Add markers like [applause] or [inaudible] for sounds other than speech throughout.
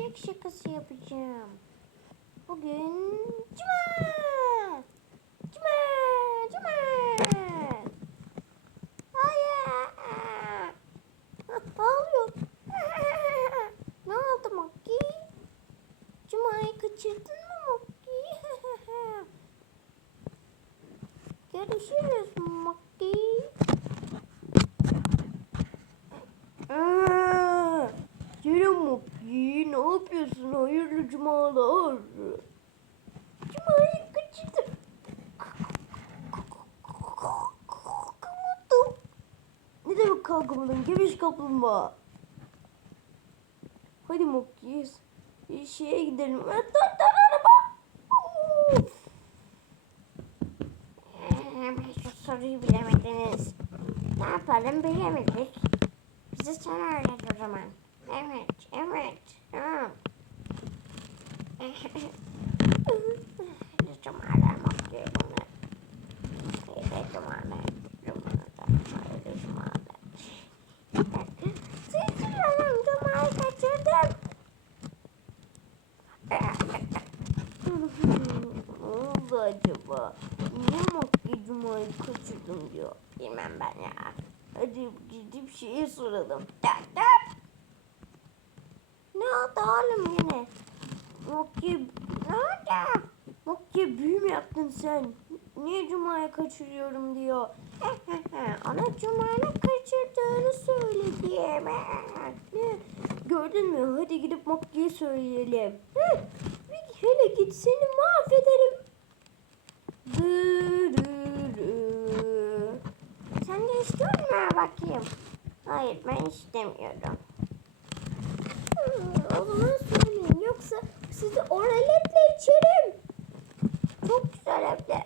eşek şakası yapacağım. Bugün cuma. Cuma, cuma. Hayır. Ne oluyor? Ne oldu Mokki? Cuma'yı kaçırdın mı Mokki? Görüşürüz Mokki. Aa, Selam Mokki. Ne yapıyorsun? Hayırlı cumalar. Cuma'yı kaçırdım. Kalkamadım. Kalkamadın? Geviş kaplumbağa. Hadi Mokki. Şeye gidelim. Dur dur araba. Of. Ee, Şu soruyu bilemediniz. Ne yapalım bilemedik. Bize sen öğret o zaman. Evet, evet. Tamam. [laughs] Cumalar Mokki bunlar. Hayırlı cumalar. Cumalar. Hayırlı cumalar. Siz canım cumayı kaçırdım. ne acaba? Niye Mokki cumayı kaçırdım diyor. Bilmem ben ya. Hadi gidip şeye soralım. Tak tak. Ne oldu oğlum yine? Mokki ne oldu? Mokki büyü mü yaptın sen? Niye Cuma'ya kaçırıyorum diyor. [laughs] Ona Cuma'nın kaçırdığını söyledi. Gördün mü? Hadi gidip Mokki'ye söyleyelim. Hele git seni mahvederim. Dırırı. Sen de istiyor musun? Bakayım. Hayır ben istemiyorum. O zaman söyleyin yoksa sizi oraletle içerim. Çok güzel hem de.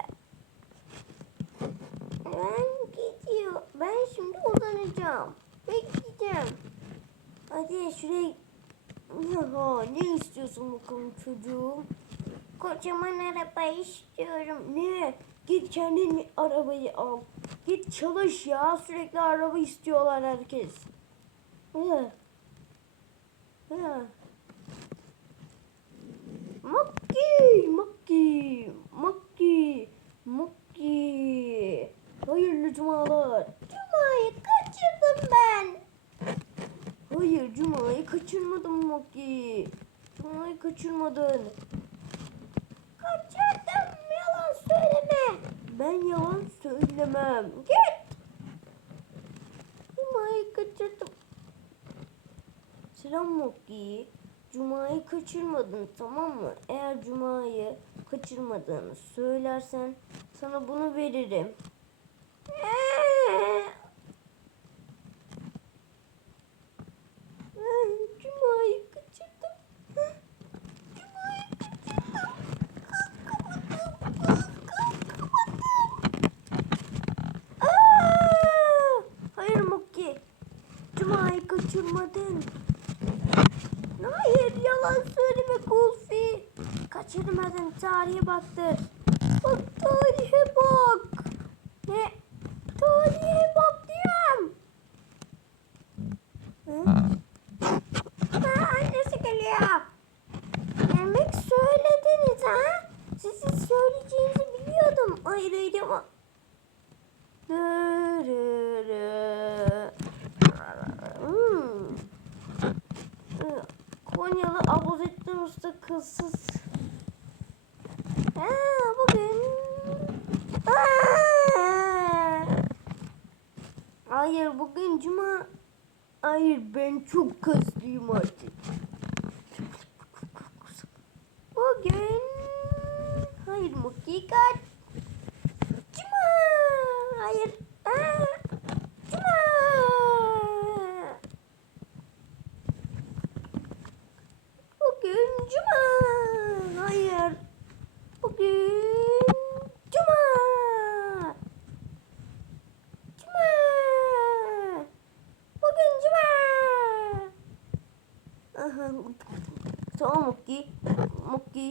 Ben gidiyor. Ben şimdi uzanacağım. Bekleyeceğim. Hadi şuraya. Ya, ne istiyorsun bakalım çocuğum? Kocaman araba istiyorum. Ne? Git kendin arabayı al. Git çalış ya. Sürekli araba istiyorlar herkes. Hı. Hı. Makki, Makki, Makki, Makki. Hayırlı cumalar. Cumayı kaçırdım ben. Hayır Cuma'yı kaçırmadım Makki. Cuma'yı kaçırmadın. Kaçırdım yalan söyleme. Ben yalan söylemem. Git. Cuma'yı kaçırdım. Selam Mokki. Cuma'yı kaçırmadın tamam mı? Eğer Cuma'yı kaçırmadığını söylersen sana bunu veririm. Ee, ben Cuma'yı kaçırdım. Cuma'yı kaçırdım. Kalkamadım. Kalkamadım. Aa! Hayır Mokki. Cuma'yı kaçırmadın. Hayır yalan söyleme Kulfi. Kaçırmadın tarihe baktır. Bak tarihe bak. Ne? Tarihe bak diyorum. Hı? Ha, annesi geliyor. Demek söylediniz ha? Sizin söyleyeceğinizi biliyordum. Hayır hayır ama. Dırırı. Hmm. Konyalı Abuzettin Usta kızsız. Ha, bugün. Aa! Hayır bugün cuma. Hayır ben çok kaslıyım artık. Bugün. Hayır mukikat. Sol Mukki. Mukki.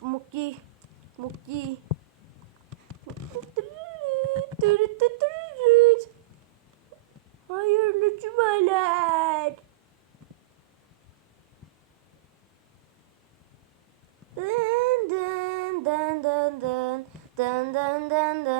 Mukki. Mukki. Hayırlı cumalar. Dın dın dın dın dın dın dın dın dın